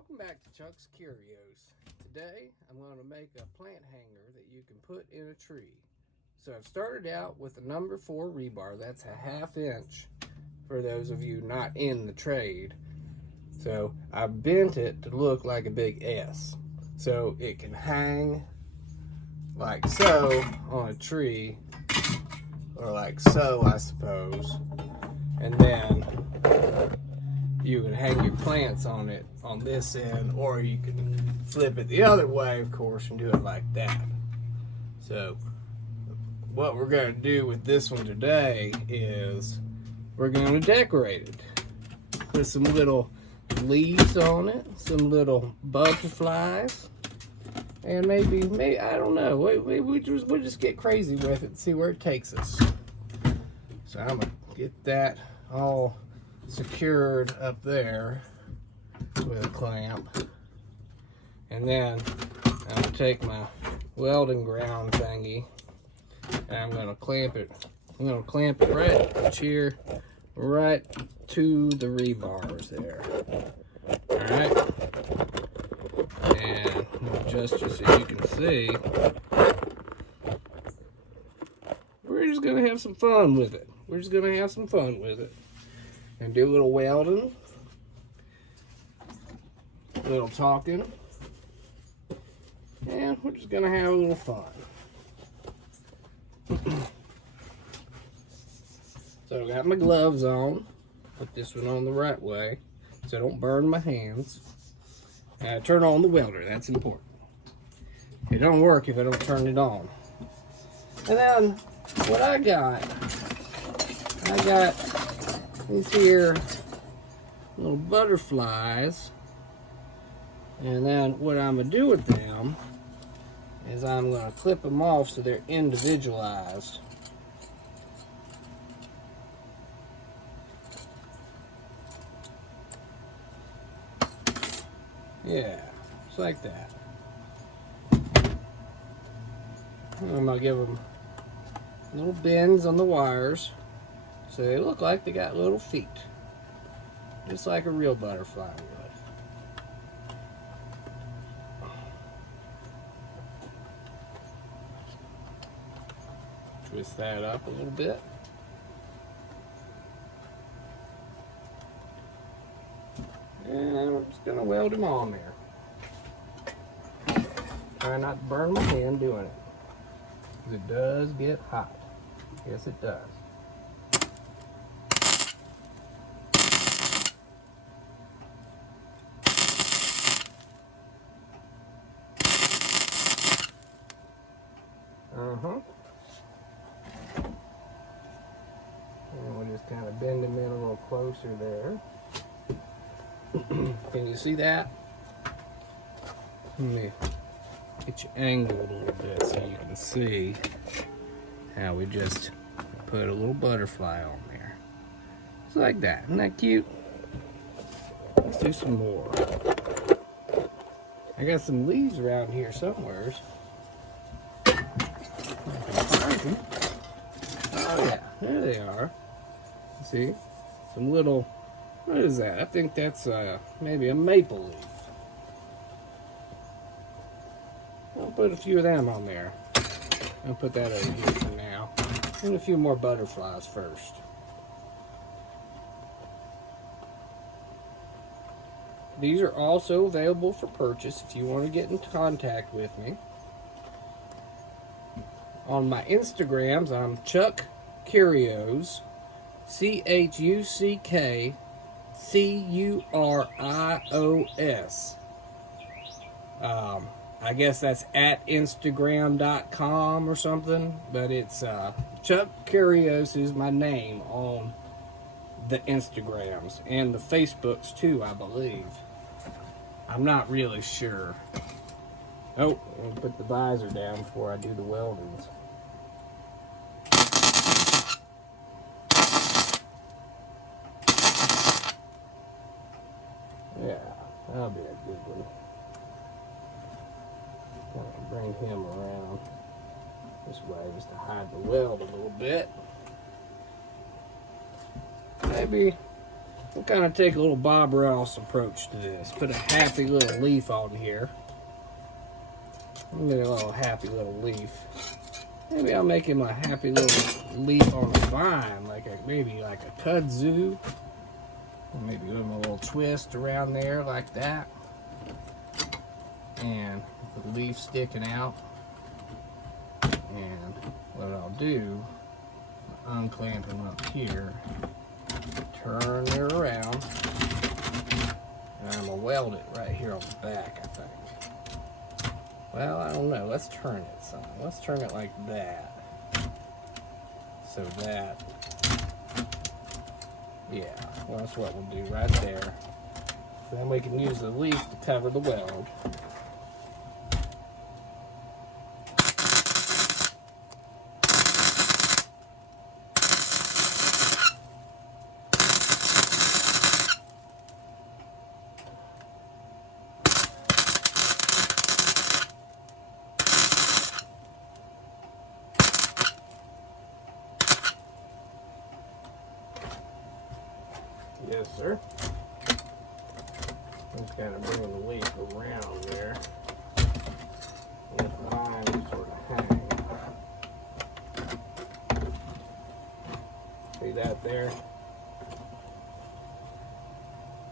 Welcome back to Chuck's Curios. Today I'm going to make a plant hanger that you can put in a tree. So I've started out with a number 4 rebar. That's a 1/2 inch for those of you not in the trade. So I bent it to look like a big S. So it can hang like so on a tree, or like so I suppose. And then you can hang your plants on it on this end, or you can flip it the other way, of course, and do it like that. So what we're going to do with this one today is we're going to decorate it. Put some little leaves on it, some little butterflies, and maybe I don't know, we'll just get crazy with it and see where it takes us. So I'm going to get that all secured up there with a clamp, and then I'm going to take my welding ground thingy and I'm going to clamp it. I'm going to clamp it right here, right to the rebars there. Alright, and just so you can see, we're just going to have some fun with it. And do a little welding, a little talking, and we're just gonna have a little fun. So I got my gloves on. Put this one on the right way so I don't burn my hands. And I turn on the welder, that's important. It don't work if I don't turn it on. And then what I got these here little butterflies, and then what I'm gonna do with them is I'm gonna clip them off so they're individualized. Yeah, just like that. And I'm gonna give them little bends on the wires so they look like they got little feet, just like a real butterfly would. Twist that up a little bit. And I'm just going to weld them on there. Try not to burn my hand doing it, because it does get hot. Yes, it does. And we'll just kind of bend them in a little closer there. Can you see that? Let me get you angled a little bit so you can see how we just put a little butterfly on there. Just like that. Isn't that cute? Let's do some more. I got some leaves around here somewhere. Oh yeah, there they are. See? Some little, what is that? I think that's maybe a maple leaf. I'll put a few of them on there. I'll put that over here for now. And a few more butterflies first. These are also available for purchase if you want to get in contact with me. On my Instagrams, I'm Chuck Curios, ChuckCurios. I guess that's at Instagram.com or something, but it's Chuck Curios is my name on the Instagrams and the Facebooks too, I believe. I'm not really sure. Oh, I'll put the visor down before I do the weldings. Yeah, that'll be a good one. Bring him around this way just to hide the weld a little bit. Maybe we'll kind of take a little Bob Ross approach to this. Put a happy little leaf on here. Maybe a little happy little leaf. Maybe I'll make him a happy little leaf on a vine, maybe like a kudzu. Or maybe give him a little twist around there like that. And the leaf sticking out. And what I'll do, unclamp him up here, turn it around, and I'm gonna weld it right here on the back, I think. Well, I don't know. Let's turn it some. Let's turn it like that. So that, yeah, well, that's what we'll do right there. Then we can use the leaf to cover the weld. Yes, sir. Just kind of bring the leaf around there. Let the line sort of hang. See that there?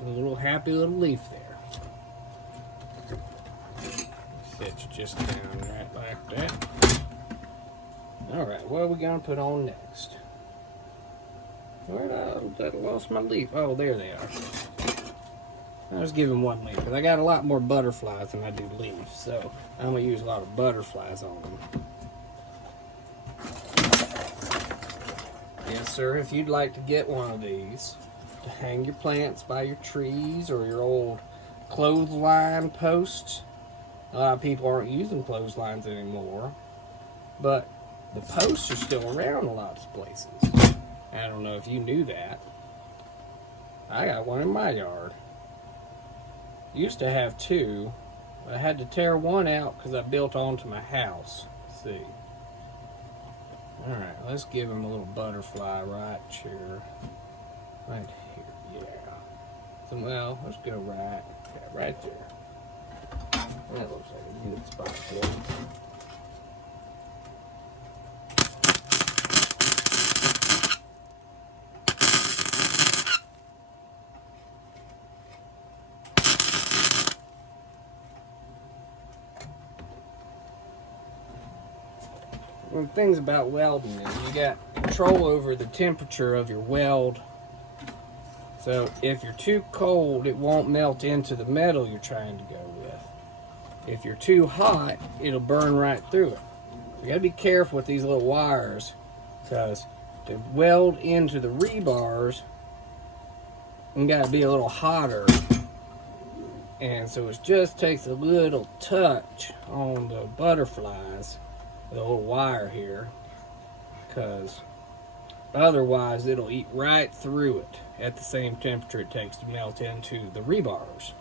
There's a little happy little leaf there. Sits just down right like that. Alright, what are we going to put on next? I lost my leaf. Oh, there they are. I'll just give him one leaf, because I got a lot more butterflies than I do leaves, so I'm going to use a lot of butterflies on them. Yes, sir, if you'd like to get one of these to hang your plants by your trees or your old clothesline posts. A lot of people aren't using clotheslines anymore, but the posts are still around a lot of places. I don't know if you knew that. I got one in my yard. Used to have two, but I had to tear one out because I built onto my house. Let's see. Alright, let's give him a little butterfly right here. Right here, yeah. So, well, let's go right there. That looks like a good spot for him. One of the things about welding is you got control over the temperature of your weld. So if you're too cold, it won't melt into the metal you're trying to go with. If you're too hot, it'll burn right through it. You gotta be careful with these little wires, because to weld into the rebars, you gotta be a little hotter. And so it just takes a little touch on the butterflies, the little wire here, because otherwise it'll eat right through it at the same temperature it takes to melt into the rebars.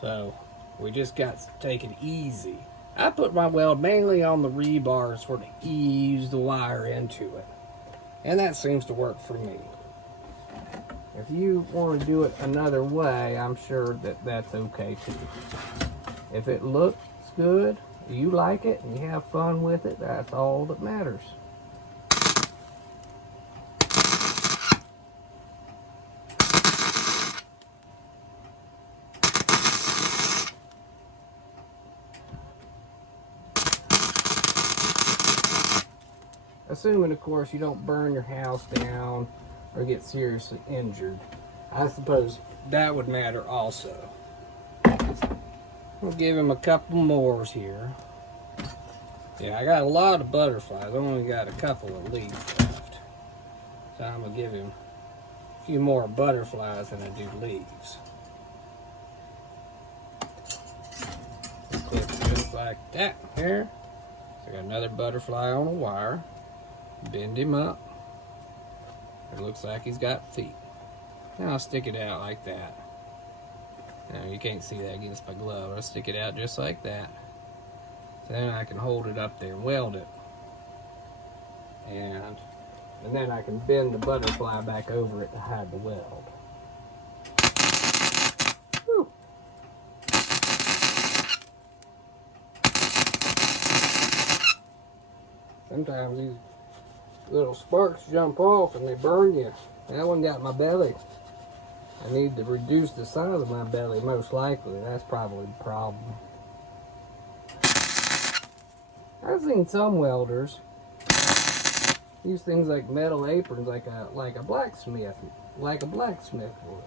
So we just got to take it easy. I put my weld mainly on the rebar and sort of ease the wire into it, and that seems to work for me. If you want to do it another way, I'm sure that that's okay too. If it looks good, you like it, and you have fun with it, that's all that matters. Assuming, of course, you don't burn your house down or get seriously injured. I suppose that would matter also. We'll give him a couple more here. Yeah, I got a lot of butterflies. I only got a couple of leaves left. So I'm going to give him a few more butterflies than I do leaves. Clip just like that here. So I got another butterfly on a wire. Bend him up. It looks like he's got feet. Now I'll stick it out like that. Now you can't see that against my glove. I'll stick it out just like that. So then I can hold it up there and weld it. And And then I can bend the butterfly back over it to hide the weld. Whew. Sometimes these little sparks jump off and they burn you. That one got my belly. I need to reduce the size of my belly, most likely. That's probably the problem. I've seen some welders use things like metal aprons, like a blacksmith would.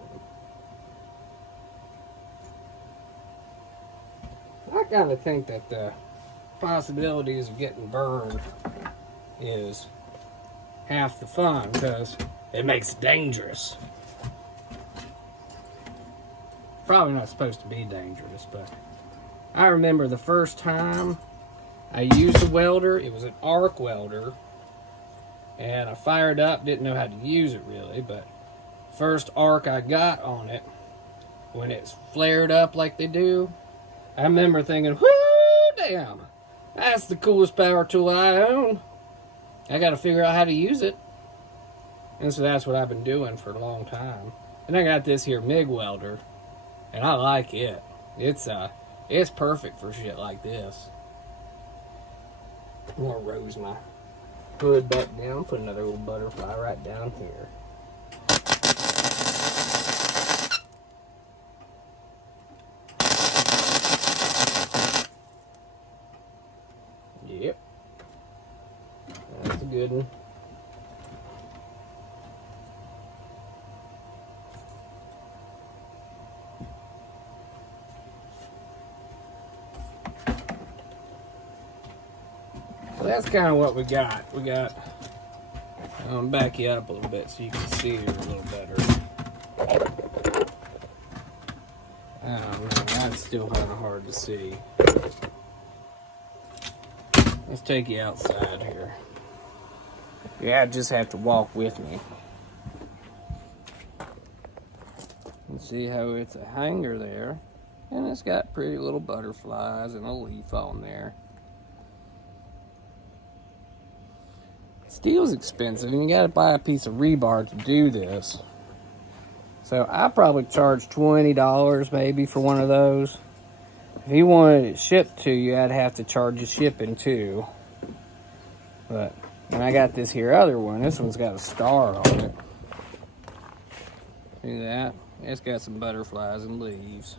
I kind of think that the possibilities of getting burned is half the fun, because it makes it dangerous. Probably not supposed to be dangerous, but I remember the first time I used a welder. It was an arc welder, and I fired up, didn't know how to use it really, but first arc I got on it, when it's flared up like they do, I remember thinking, whoo, damn, that's the coolest power tool I own. I got to figure out how to use it. And so that's what I've been doing for a long time. And I got this here MIG welder, and I like it. It's perfect for shit like this. I'm gonna rose my hood back down, put another little butterfly right down here. Yep. That's a good one. So that's kind of what we got. I'm back you up a little bit so you can see it a little better. Oh man, that's still kind of hard to see. Let's take you outside here. Yeah, I just have to walk with me. You see how it's a hanger there, and it's got pretty little butterflies and a leaf on there. Steel's expensive, and you gotta buy a piece of rebar to do this. So I probably charge $20 maybe for one of those. If you wanted it shipped to you, I'd have to charge you shipping too. But when I got this here other one, this one's got a star on it. See that? It's got some butterflies and leaves.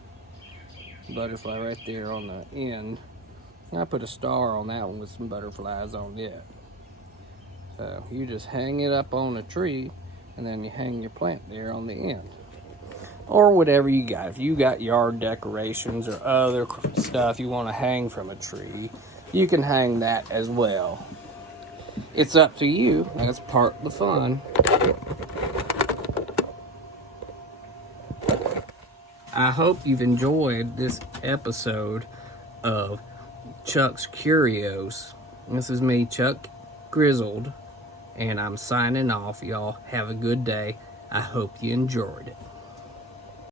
Butterfly right there on the end. I put a star on that one with some butterflies on it. So you just hang it up on a tree, and then you hang your plant there on the end. Or whatever you got. If you got yard decorations or other stuff you want to hang from a tree, you can hang that as well. It's up to you. That's part of the fun. I hope you've enjoyed this episode of Chuck's Curios. This is me, Chuck Grizzled, and I'm signing off. Y'all have a good day. I hope you enjoyed it.